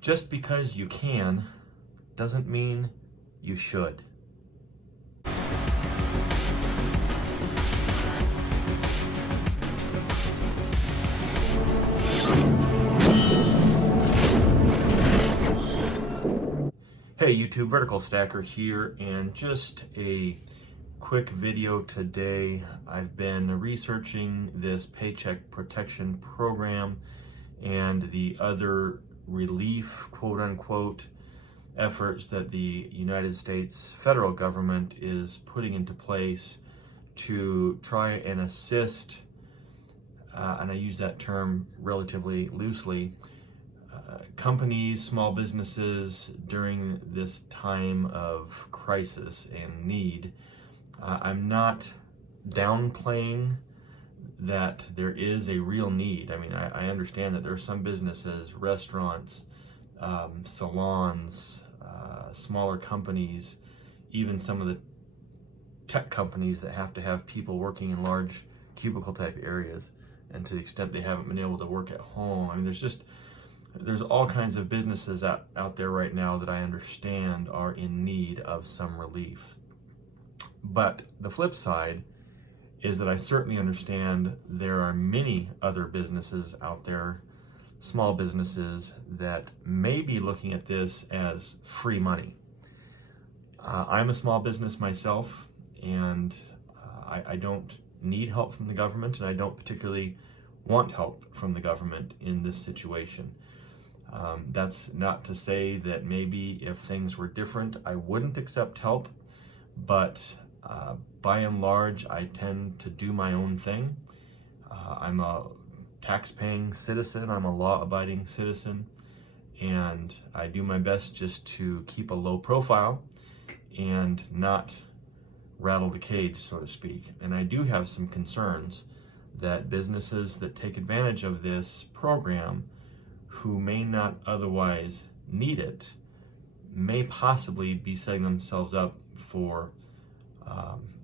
Just because you can doesn't mean you should. Hey YouTube, Vertical Stacker here, and just a quick video today. I've been researching this Paycheck protection program and the other relief, quote unquote, efforts that the United States federal government is putting into place to try and assist, and I use that term relatively loosely, companies, small businesses during this time of crisis and need. I'm not downplaying that there is a real need. I mean, I understand that there are some businesses, restaurants, salons, smaller companies, even some of the tech companies that have to have people working in large cubicle type areas, and to the extent they haven't been able to work at home. I mean, there's all kinds of businesses out there right now that I understand are in need of some relief. But the flip side is that I certainly understand there are many other businesses out there, small businesses, that may be looking at this as free money. I'm a small business myself, and I don't need help from the government, and I don't particularly want help from the government in this situation. That's not to say that maybe if things were different, I wouldn't accept help, but by and large, I tend to do my own thing. I'm a tax-paying citizen, I'm a law-abiding citizen, and I do my best just to keep a low profile and not rattle the cage, so to speak. And I do have some concerns that businesses that take advantage of this program, who may not otherwise need it, may possibly be setting themselves up for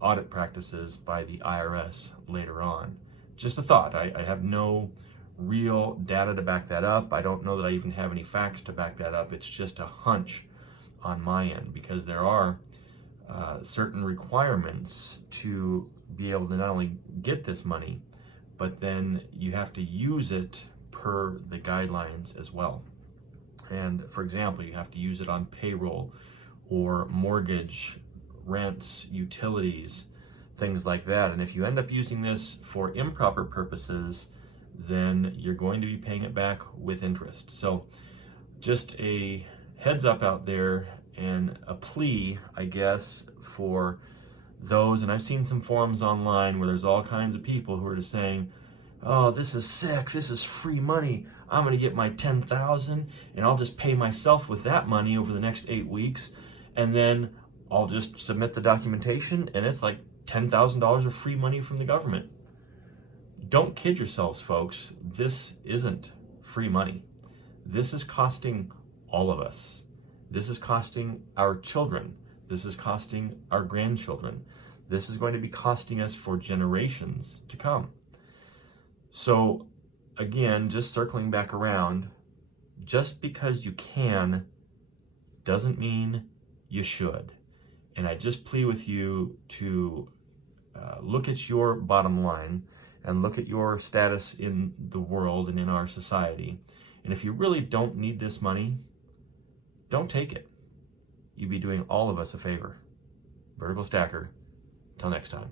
audit practices by the IRS later on. Just a thought. I have no real data to back that up. I don't know that I even have any facts to back that up. It's just a hunch on my end, because there are certain requirements to be able to not only get this money, but then you have to use it per the guidelines as well. And for example, you have to use it on payroll or mortgage, rents, utilities, things like that. And if you end up using this for improper purposes, then you're going to be paying it back with interest. So just a heads up out there, and a plea, I guess, for those, and I've seen some forums online where there's all kinds of people who are just saying, oh, this is sick, this is free money, I'm gonna get my $10,000 and I'll just pay myself with that money over the next 8 weeks, and then I'll just submit the documentation and it's like $10,000 of free money from the government. Don't kid yourselves, folks. This isn't free money. This is costing all of us. This is costing our children. This is costing our grandchildren. This is going to be costing us for generations to come. So again, just circling back around, just because you can doesn't mean you should. And I just plead with you to look at your bottom line and look at your status in the world and in our society. And if you really don't need this money, don't take it. You'd be doing all of us a favor. Vertical Stacker. Till next time.